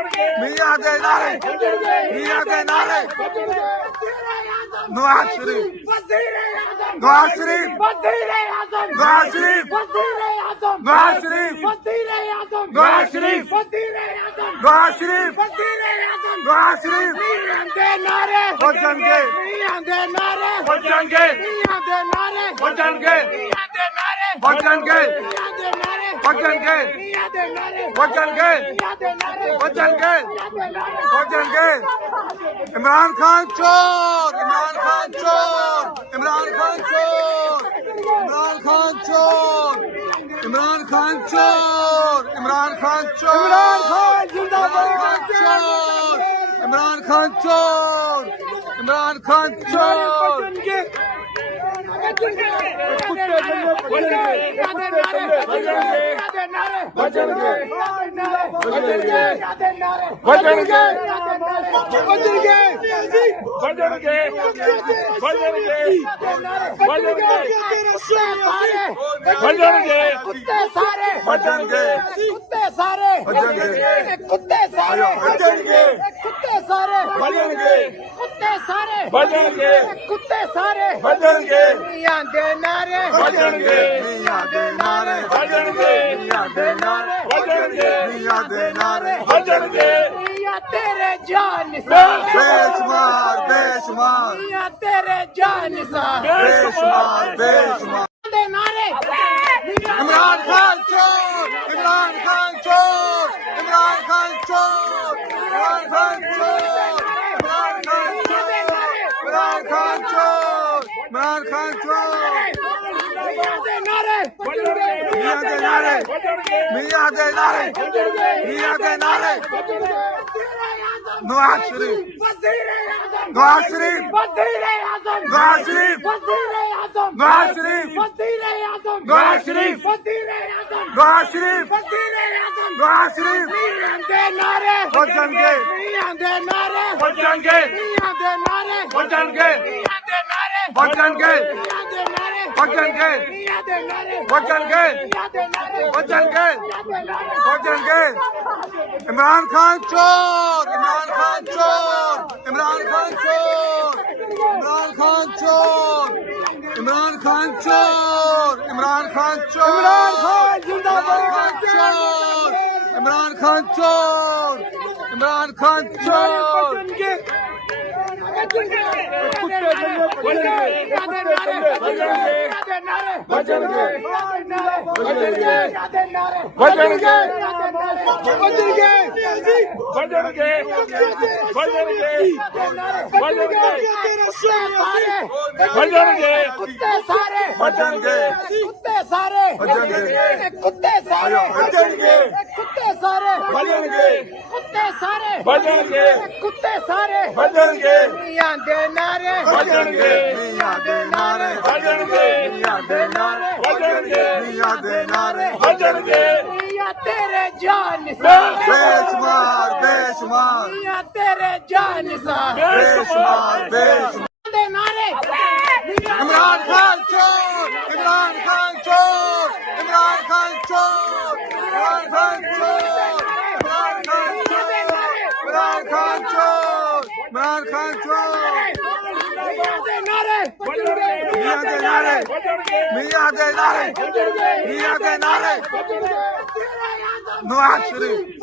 मियां दे नारे, मियां दे नारे, नवाज शरीफ, नवाज शरीफ, नवाज शरीफ, नवाज शरीफ, नवाज शरीफ, नवाज शरीफ, नवाज शरीफ बचनगे, बचनगे, बचनगे, बचनगे, बचनगे, बचनगे, बचनगे, बचनगे। इमरान खान चोर, इमरान खान चोर, इमरान खान चोर, इमरान खान चोर, इमरान खान चोर, इमरान खान चोर, इमरान खान जिंदाबाद चोर, इमरान खान चोर, इमरान खान चोर। तेरे जान बेशुमार, बेशुमार, तेरे जान बेशुमार, बेशुमार। इमरान खान चोर, इमरान खान चोर, इमरान खान चोर, इमरान खान चोर, इमरान खान चोर, इमरान खान चोर, इमरान खान चोर। मियां दे नारे, मियां दे नारे, मियां दे नारे, नवाज शरीफ, नवाज शरीफ, नवाज शरीफ, नवाज शरीफ, नवाज शरीफ, नवाज शरीफ, नवाज शरीफ बचनगे, बचनगे, बचनगे, बचनगे, बचनगे, बचनगे, बचनगे, बचनगे। इमरान खान चोर, इमरान खान चोर, इमरान खान चोर, इमरान खान चोर, इमरान खान चोर, इमरान खान चोर, इमरान खान जिंदाबाद चोर, इमरान खान चोर, इमरान खान चोर। तेरे जान बेशुमार, बेशुमार, तेरे जान बेशुमार, बेशुमार। इमरान खान चोर, इमरान खान चोर, इमरान खान चोर, इमरान खान चोर, इमरान खान चोर, इमरान खान चोर, इमरान खान चोर। मियां दे नारे, मियां दे नारे, मियां दे नारे, नवाज शरीफ।